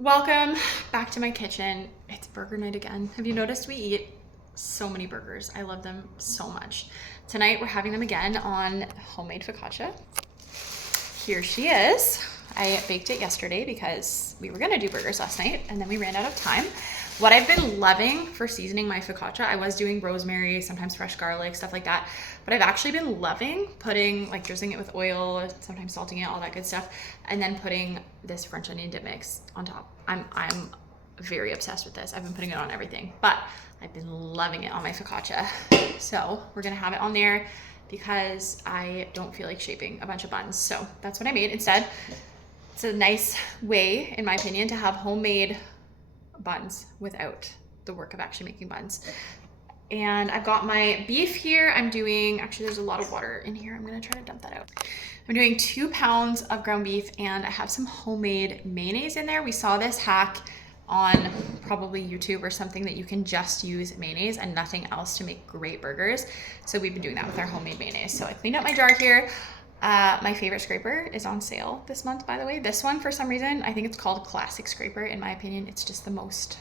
Welcome back to my kitchen. It's burger night again. Have you noticed we eat so many burgers? I love them so much. Tonight we're having them again on homemade focaccia. Here she is. I baked it yesterday because we were gonna do burgers last night and then we ran out of time. What I've been loving for seasoning my focaccia, I was doing rosemary, sometimes fresh garlic, stuff like that. But I've actually been loving putting, like drizzling it with oil, sometimes salting it, all that good stuff, and then putting this French onion dip mix on top. I'm very obsessed with this. I've been putting it on everything, but I've been loving it on my focaccia. So we're gonna have it on there because I don't feel like shaping a bunch of buns. So that's what I made instead. It's a nice way, in my opinion, to have homemade buns without the work of actually making buns. And I've got my beef here. I'm doing, actually there's a lot of water in here. I'm gonna try to dump that out. I'm doing 2 pounds of ground beef and I have some homemade mayonnaise in there. We saw this hack on probably YouTube or something that you can just use mayonnaise and nothing else to make great burgers. So we've been doing that with our homemade mayonnaise. So I cleaned up my jar here. My favorite scraper is on sale this month, by the way. This one, for some reason, I think it's called Classic Scraper. In my opinion, it's just the most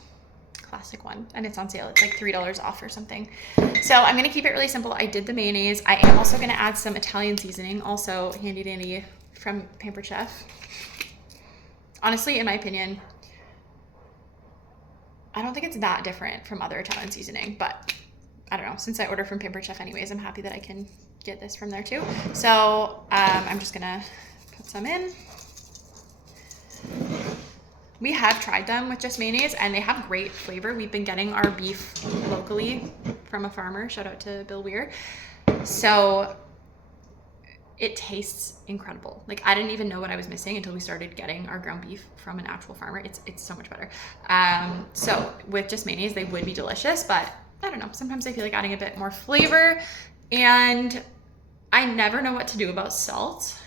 classic one, and it's on sale. It's like $3 off or something. So I'm gonna keep it really simple. I did the mayonnaise. I am also gonna add some Italian seasoning, also handy dandy from Pampered Chef. Honestly, in my opinion, I don't think it's that different from other Italian seasoning, but I don't know. Since I order from Pampered Chef anyways, I'm happy that I can get this from there too. So I'm just gonna put some in. We have tried them with just mayonnaise and they have great flavor. We've been getting our beef locally from a farmer. Shout out to Bill Weir. So it tastes incredible. Like I didn't even know what I was missing until we started getting our ground beef from an actual farmer. It's so much better. So with just mayonnaise, they would be delicious, but I don't know. Sometimes I feel like adding a bit more flavor, and I never know what to do about salt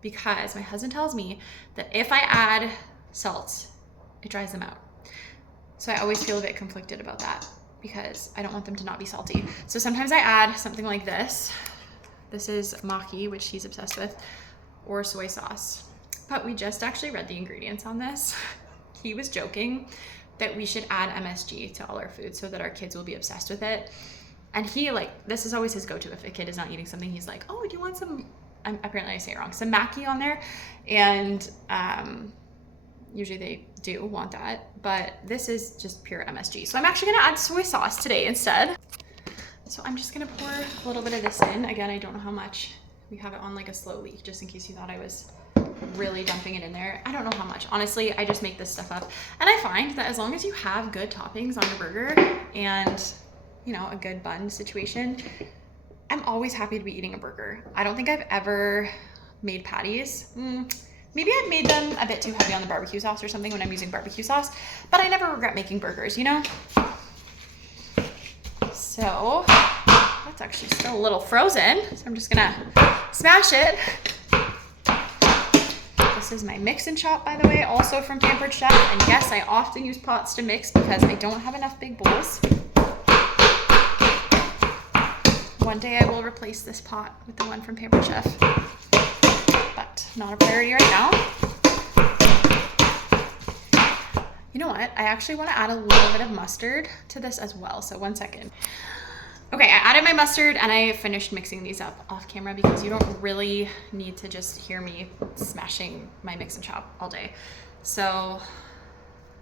because my husband tells me that if I add salt, it dries them out. So I always feel a bit conflicted about that because I don't want them to not be salty. So sometimes I add something like this. This is maki, which he's obsessed with, or soy sauce. But we just actually read the ingredients on this. He was joking that we should add MSG to all our food so that our kids will be obsessed with it. And he, like, this is always his go-to. If a kid is not eating something, he's like, oh, do you want some, apparently I say it wrong, some maki on there? And usually they do want that, but this is just pure MSG. So I'm actually gonna add soy sauce today instead. So I'm just gonna pour a little bit of this in. Again, I don't know how much. We have it on like a slow leak, just in case you thought I was really dumping it in there. I don't know how much. Honestly, I just make this stuff up. And I find that as long as you have good toppings on your burger and, you know, a good bun situation, I'm always happy to be eating a burger. I don't think I've ever made patties. Maybe I've made them a bit too heavy on the barbecue sauce or something when I'm using barbecue sauce, but I never regret making burgers, you know? So that's actually still a little frozen. So I'm just gonna smash it. This is my mix and chop, by the way, also from Pampered Chef. And yes, I often use pots to mix because I don't have enough big bowls. One day I will replace this pot with the one from Pampered Chef, but not a priority right now. You know what? I actually want to add a little bit of mustard to this as well. So 1 second. Okay, I added my mustard and I finished mixing these up off camera because you don't really need to just hear me smashing my mix and chop all day. So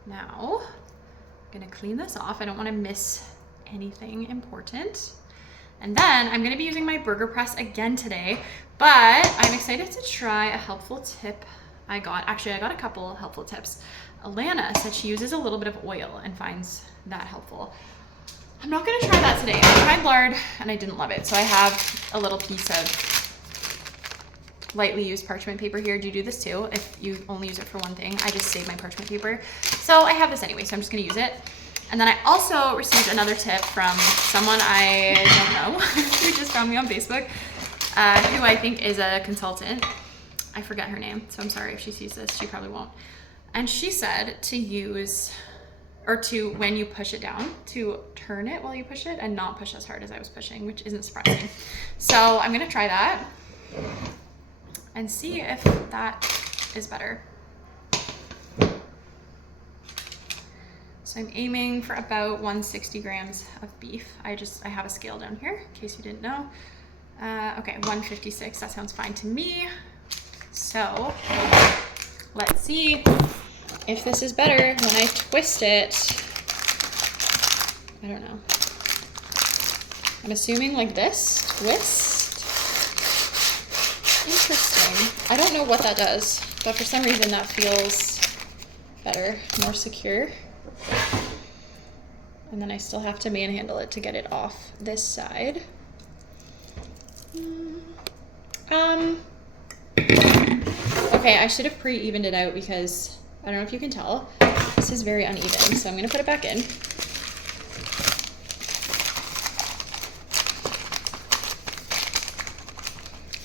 now I'm gonna clean this off. I don't want to miss anything important. And then I'm gonna be using my burger press again today, but I'm excited to try a helpful tip I got. Actually, I got a couple helpful tips. Alana said she uses a little bit of oil and finds that helpful. I'm not gonna try that today. I tried lard and I didn't love it. So I have a little piece of lightly used parchment paper here. Do you do this too? If you only use it for one thing, I just save my parchment paper. So I have this anyway, so I'm just gonna use it. And then I also received another tip from someone I don't know, who just found me on Facebook, who I think is a consultant. I forget her name, so I'm sorry if she sees this, she probably won't. And she said to use, or to, when you push it down, to turn it while you push it and not push as hard as I was pushing, which isn't surprising. So I'm gonna try that and see if that is better. So I'm aiming for about 160 grams of beef. I have a scale down here in case you didn't know. Okay, 156, that sounds fine to me. So let's see if this is better when I twist it. I don't know. I'm assuming like this, twist. Interesting. I don't know what that does, but for some reason that feels better, more secure. And then I still have to manhandle it to get it off this side. Okay, I should have pre-evened it out because I don't know if you can tell, this is very uneven, so I'm gonna put it back in.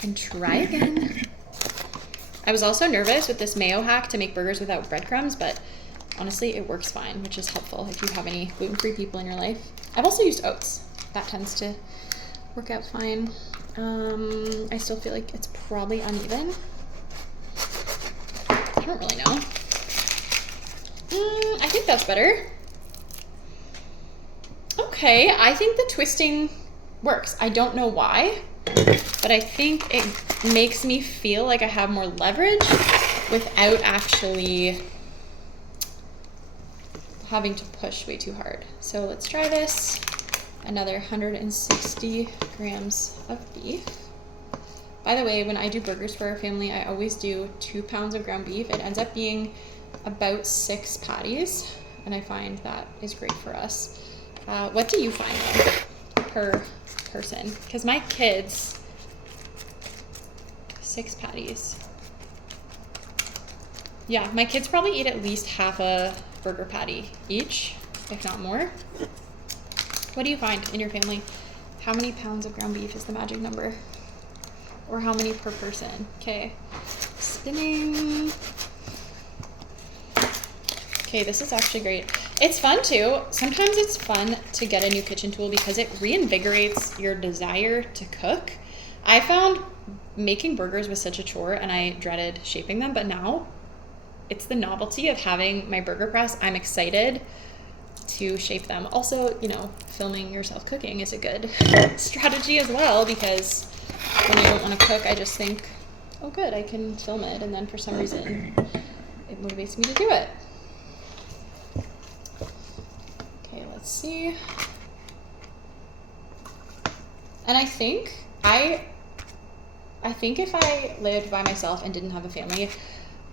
And try again. I was also nervous with this mayo hack to make burgers without breadcrumbs, but honestly, it works fine, which is helpful if you have any gluten-free people in your life. I've also used oats. That tends to work out fine. I still feel like it's probably uneven. I don't really know. I think that's better. Okay, I think the twisting works. I don't know why, but I think it makes me feel like I have more leverage without actually having to push way too hard. So let's try this. Another 160 grams of beef. By the way, when I do burgers for our family, I always do 2 pounds of ground beef. It ends up being about 6 patties, and I find that is great for us. What do you find though, per person? Because my kids, 6 patties. Yeah, my kids probably eat at least half a burger patty each, if not more. What do you find in your family? How many pounds of ground beef is the magic number? Or how many per person? Okay, spinning. Okay, this is actually great. It's fun too. Sometimes it's fun to get a new kitchen tool because it reinvigorates your desire to cook. I found making burgers was such a chore and I dreaded shaping them, but now it's the novelty of having my burger press. I'm excited to shape them. Also, you know, filming yourself cooking is a good strategy as well, because when I don't want to cook, I just think, oh good, I can film it, and then for some reason it motivates me to do it. Okay, let's see. And I think if I lived by myself and didn't have a family,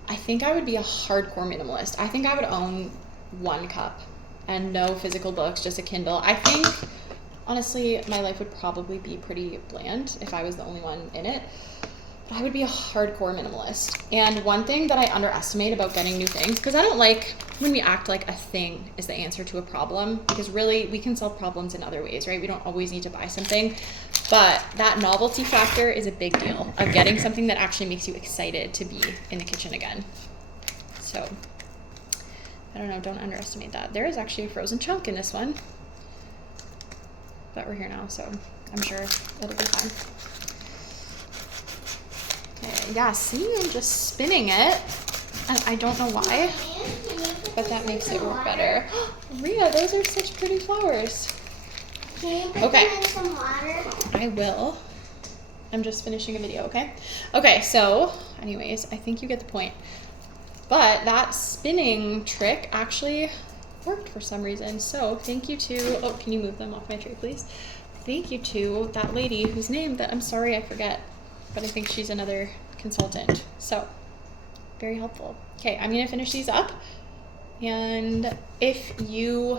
I think I would be a hardcore minimalist. I think I would own 1 cup and no physical books, just a Kindle. I think, honestly, my life would probably be pretty bland if I was the only one in it. But I would be a hardcore minimalist. And one thing that I underestimate about getting new things, because I don't like when we act like a thing is the answer to a problem, because really we can solve problems in other ways, right? We don't always need to buy something. But that novelty factor is a big deal of getting something that actually makes you excited to be in the kitchen again. So, I don't know, don't underestimate that. There is actually a frozen chunk in this one. But we're here now, so I'm sure it'll be fine. Okay, yeah, see, I'm just spinning it. And I don't know why, but that makes it work better. Rhea, those are such pretty flowers. Can you put Okay. them in some water? I will. I'm just finishing a video, okay? Okay, so anyways, I think you get the point. But that spinning trick actually worked for some reason. So thank you to, oh, can you move them off my tray, please? Thank you to that lady whose name that I'm sorry I forget, but I think she's another consultant. So very helpful. Okay, I'm gonna finish these up. And if you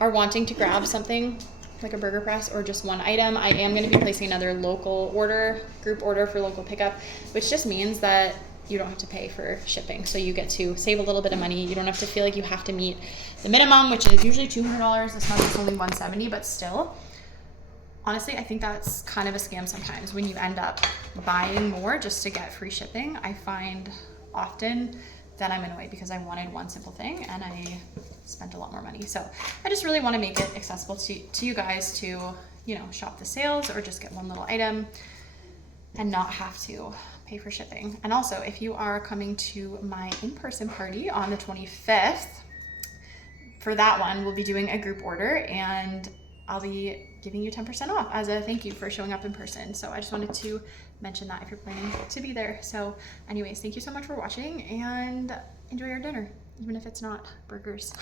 are wanting to grab something like a burger press or just one item, I am going to be placing another local order, group order for local pickup, which just means that you don't have to pay for shipping. So you get to save a little bit of money. You don't have to feel like you have to meet the minimum, which is usually $200. This month it's only $170, but still, honestly, I think that's kind of a scam sometimes when you end up buying more just to get free shipping. I find often that I'm annoyed because I wanted one simple thing and I spent a lot more money. So I just really want to make it accessible to you guys to, you know, shop the sales or just get one little item and not have to pay for shipping. And also, if you are coming to my in-person party on the 25th, for that one, we'll be doing a group order, and I'll be giving you 10% off as a thank you for showing up in person. So I just wanted to mention that if you're planning to be there. So anyways, thank you so much for watching, and enjoy your dinner, even if it's not burgers.